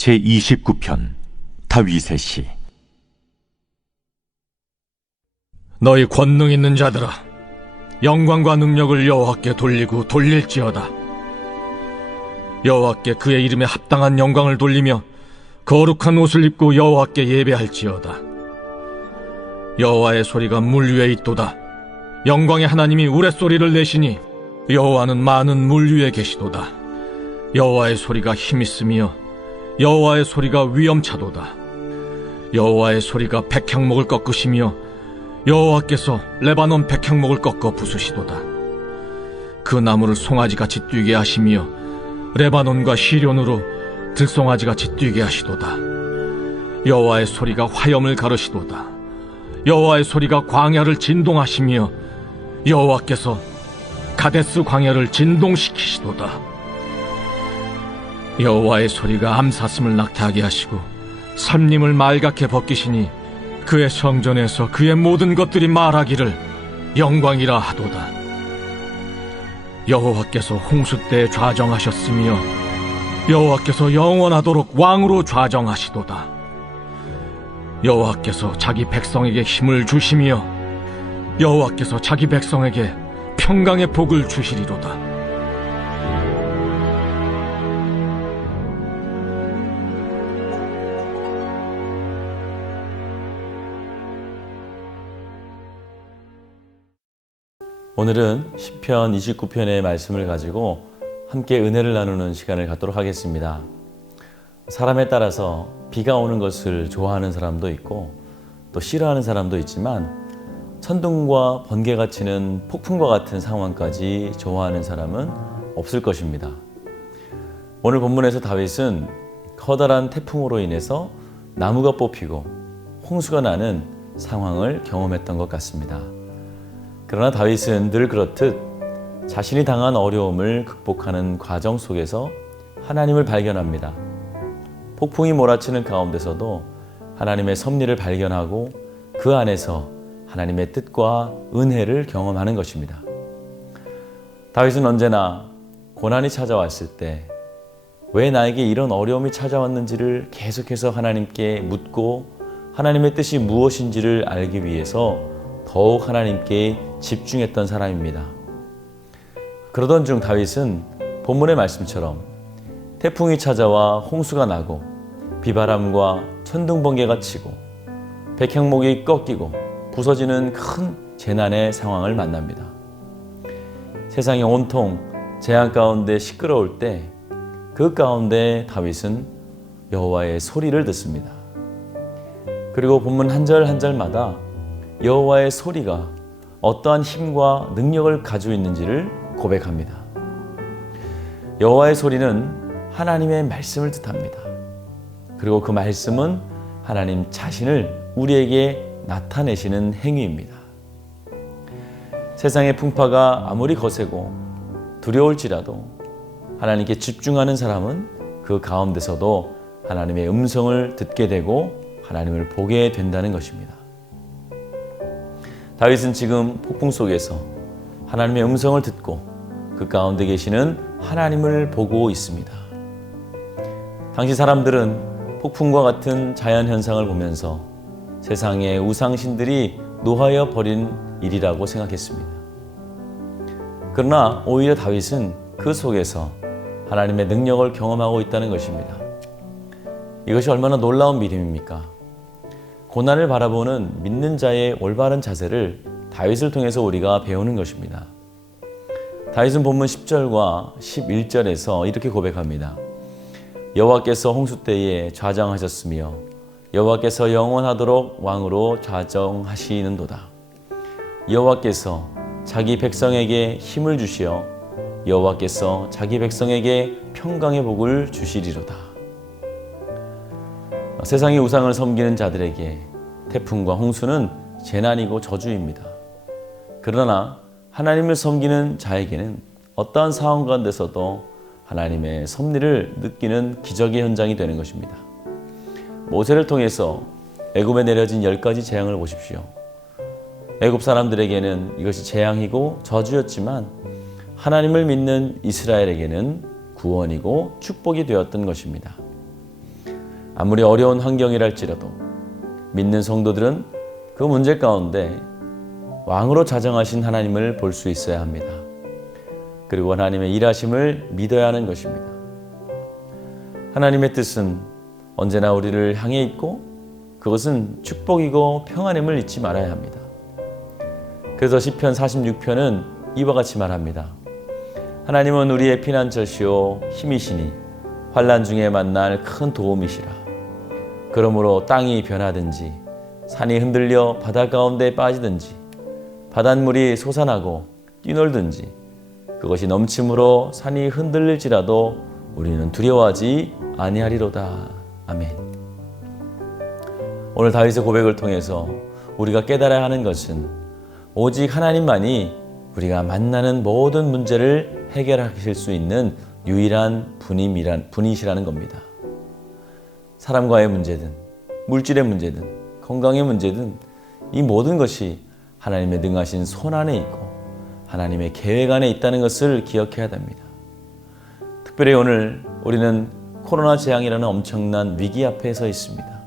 제29편 다윗의 시. 너희 권능 있는 자들아, 영광과 능력을 여호와께 돌리고 돌릴지어다. 여호와께 그의 이름에 합당한 영광을 돌리며 거룩한 옷을 입고 여호와께 예배할지어다. 여호와의 소리가 물 위에 있도다. 영광의 하나님이 우레소리를 내시니 여호와는 많은 물 위에 계시도다. 여호와의 소리가 힘있으며 여호와의 소리가 위엄차도다. 여호와의 소리가 백향목을 꺾으시며 여호와께서 레바논 백향목을 꺾어 부수시도다. 그 나무를 송아지같이 뛰게 하시며 레바논과 시련으로 들송아지같이 뛰게 하시도다. 여호와의 소리가 화염을 가르시도다. 여호와의 소리가 광야를 진동하시며 여호와께서 가데스 광야를 진동시키시도다. 여호와의 소리가 암사슴을 낙타하게 하시고 삼림을 말갛게 벗기시니 그의 성전에서 그의 모든 것들이 말하기를 영광이라 하도다. 여호와께서 홍수 때 좌정하셨으며 여호와께서 영원하도록 왕으로 좌정하시도다. 여호와께서 자기 백성에게 힘을 주시며 여호와께서 자기 백성에게 평강의 복을 주시리로다. 오늘은 시편 29편의 말씀을 가지고 함께 은혜를 나누는 시간을 갖도록 하겠습니다. 사람에 따라서 비가 오는 것을 좋아하는 사람도 있고 또 싫어하는 사람도 있지만 천둥과 번개가 치는 폭풍과 같은 상황까지 좋아하는 사람은 없을 것입니다. 오늘 본문에서 다윗은 커다란 태풍으로 인해서 나무가 뽑히고 홍수가 나는 상황을 경험했던 것 같습니다. 그러나 다윗은 늘 그렇듯 자신이 당한 어려움을 극복하는 과정 속에서 하나님을 발견합니다. 폭풍이 몰아치는 가운데서도 하나님의 섭리를 발견하고 그 안에서 하나님의 뜻과 은혜를 경험하는 것입니다. 다윗은 언제나 고난이 찾아왔을 때 왜 나에게 이런 어려움이 찾아왔는지를 계속해서 하나님께 묻고 하나님의 뜻이 무엇인지를 알기 위해서 더욱 하나님께 집중했던 사람입니다. 그러던 중 다윗은 본문의 말씀처럼 태풍이 찾아와 홍수가 나고 비바람과 천둥번개가 치고 백향목이 꺾이고 부서지는 큰 재난의 상황을 만납니다. 세상이 온통 재앙 가운데 시끄러울 때 그 가운데 다윗은 여호와의 소리를 듣습니다. 그리고 본문 한 절 한 절마다 여호와의 소리가 어떠한 힘과 능력을 가지고 있는지를 고백합니다. 여호와의 소리는 하나님의 말씀을 뜻합니다. 그리고 그 말씀은 하나님 자신을 우리에게 나타내시는 행위입니다. 세상의 풍파가 아무리 거세고 두려울지라도 하나님께 집중하는 사람은 그 가운데서도 하나님의 음성을 듣게 되고 하나님을 보게 된다는 것입니다. 다윗은 지금 폭풍 속에서 하나님의 음성을 듣고 그 가운데 계시는 하나님을 보고 있습니다. 당시 사람들은 폭풍과 같은 자연현상을 보면서 세상의 우상신들이 노하여 버린 일이라고 생각했습니다. 그러나 오히려 다윗은 그 속에서 하나님의 능력을 경험하고 있다는 것입니다. 이것이 얼마나 놀라운 믿음입니까? 고난을 바라보는 믿는 자의 올바른 자세를 다윗을 통해서 우리가 배우는 것입니다. 다윗은 본문 10절과 11절에서 이렇게 고백합니다. 여호와께서 홍수 때에 좌정하셨으며 여호와께서 영원하도록 왕으로 좌정하시는도다. 여호와께서 자기 백성에게 힘을 주시어 여호와께서 자기 백성에게 평강의 복을 주시리로다. 세상의 우상을 섬기는 자들에게 태풍과 홍수는 재난이고 저주입니다. 그러나 하나님을 섬기는 자에게는 어떠한 상황 가운데서도 하나님의 섭리를 느끼는 기적의 현장이 되는 것입니다. 모세를 통해서 애굽에 내려진 10가지 재앙을 보십시오. 애굽 사람들에게는 이것이 재앙이고 저주였지만 하나님을 믿는 이스라엘에게는 구원이고 축복이 되었던 것입니다. 아무리 어려운 환경이랄지라도 믿는 성도들은 그 문제 가운데 왕으로 자정하신 하나님을 볼 수 있어야 합니다. 그리고 하나님의 일하심을 믿어야 하는 것입니다. 하나님의 뜻은 언제나 우리를 향해 있고 그것은 축복이고 평안임을 잊지 말아야 합니다. 그래서 시편 46편은 이와 같이 말합니다. 하나님은 우리의 피난처시오 힘이시니 환난 중에 만날 큰 도움이시라. 그러므로 땅이 변하든지 산이 흔들려 바다 가운데 빠지든지 바닷물이 솟아나고 뛰놀든지 그것이 넘침으로 산이 흔들릴지라도 우리는 두려워하지 아니하리로다. 아멘. 오늘 다윗의 고백을 통해서 우리가 깨달아야 하는 것은 오직 하나님만이 우리가 만나는 모든 문제를 해결하실 수 있는 유일한 분이시라는 겁니다. 사람과의 문제든 물질의 문제든 건강의 문제든 이 모든 것이 하나님의 능하신 손 안에 있고 하나님의 계획 안에 있다는 것을 기억해야 됩니다. 특별히 오늘 우리는 코로나 재앙이라는 엄청난 위기 앞에 서 있습니다.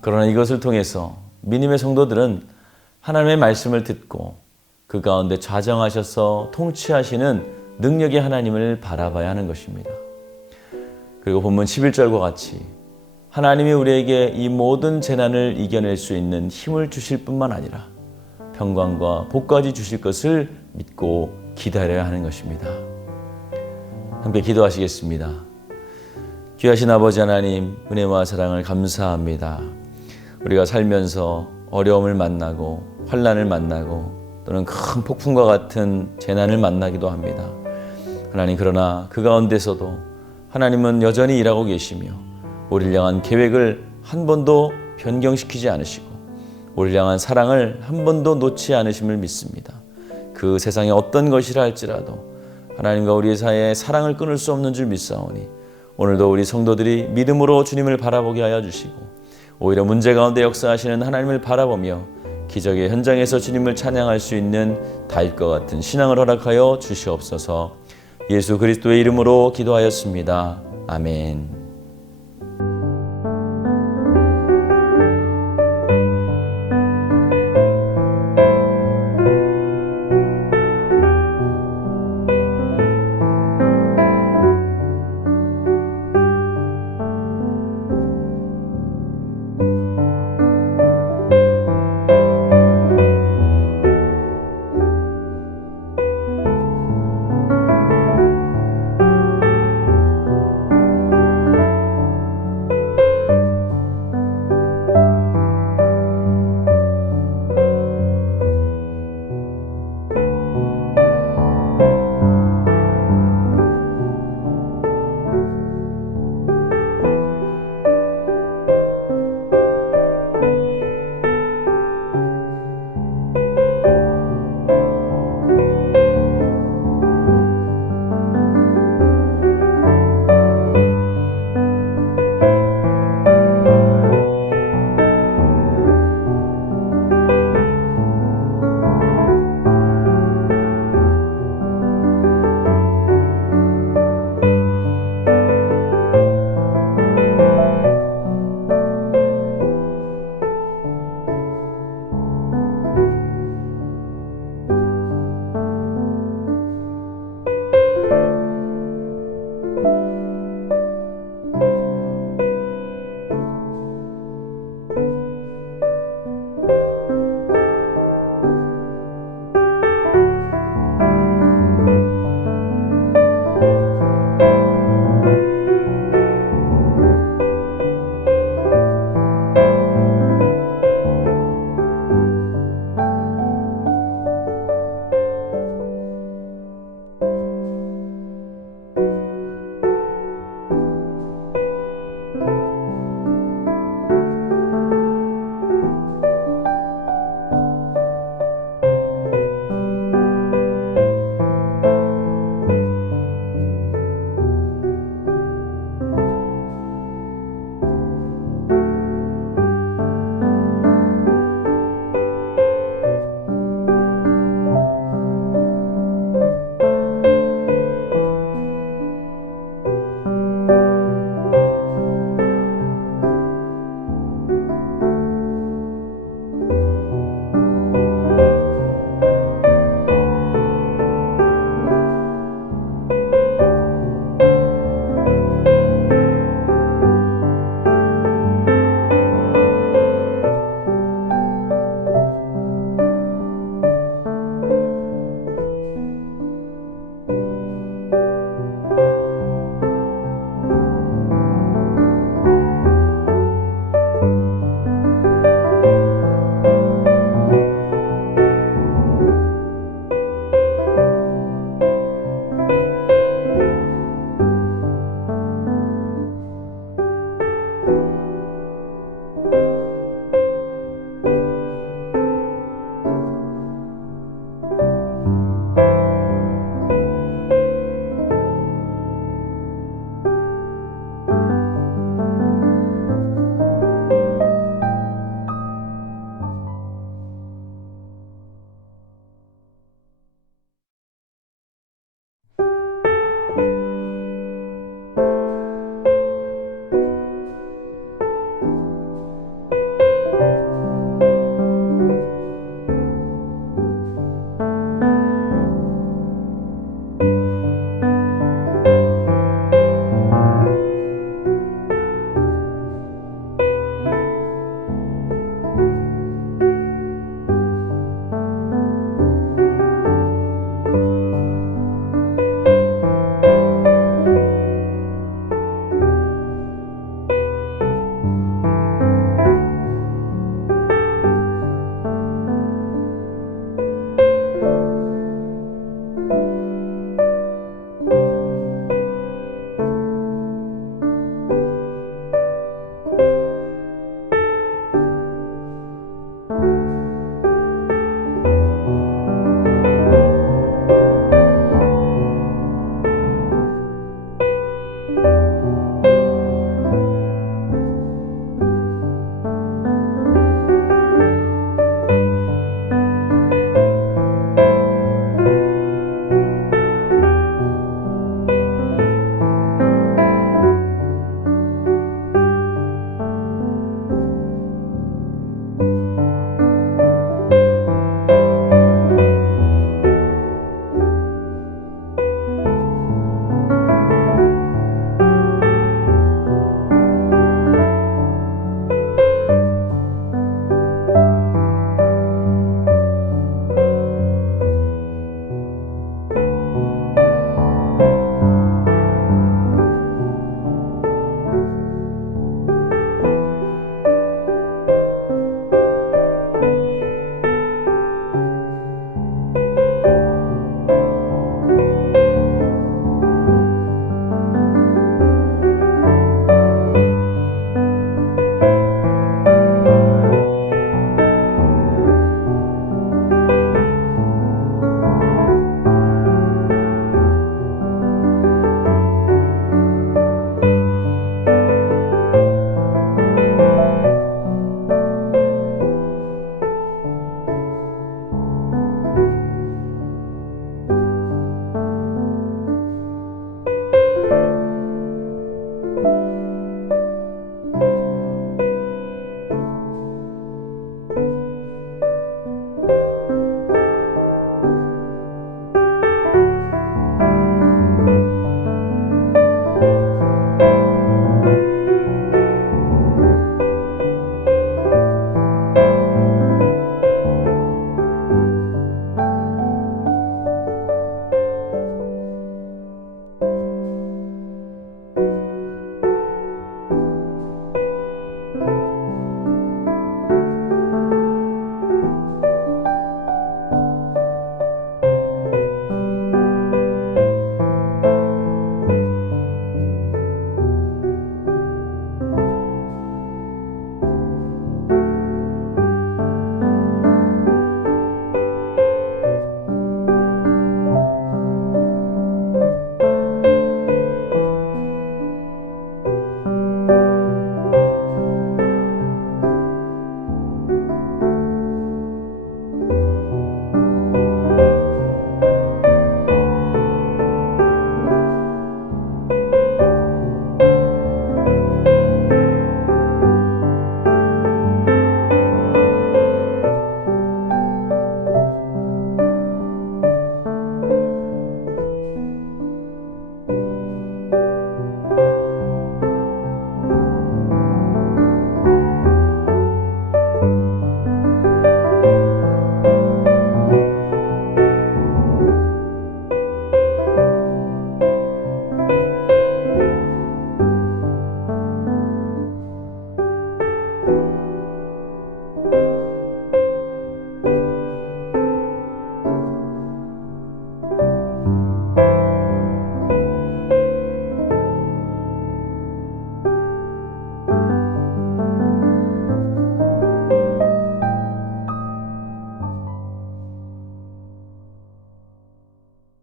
그러나 이것을 통해서 믿음의 성도들은 하나님의 말씀을 듣고 그 가운데 좌정하셔서 통치하시는 능력의 하나님을 바라봐야 하는 것입니다. 그리고 본문 11절과 같이 하나님이 우리에게 이 모든 재난을 이겨낼 수 있는 힘을 주실 뿐만 아니라 평강과 복까지 주실 것을 믿고 기다려야 하는 것입니다. 함께 기도하시겠습니다. 귀하신 아버지 하나님, 은혜와 사랑을 감사합니다. 우리가 살면서 어려움을 만나고 환난을 만나고 또는 큰 폭풍과 같은 재난을 만나기도 합니다. 하나님, 그러나 그 가운데서도 하나님은 여전히 일하고 계시며 우리를 향한 계획을 한 번도 변경시키지 않으시고 우리를 향한 사랑을 한 번도 놓지 않으심을 믿습니다. 그 세상에 어떤 것이라 할지라도 하나님과 우리의 사이에 사랑을 끊을 수 없는 줄 믿사오니 오늘도 우리 성도들이 믿음으로 주님을 바라보게 하여 주시고 오히려 문제 가운데 역사하시는 하나님을 바라보며 기적의 현장에서 주님을 찬양할 수 있는 다윗과 같은 신앙을 허락하여 주시옵소서. 예수 그리스도의 이름으로 기도하였습니다. 아멘.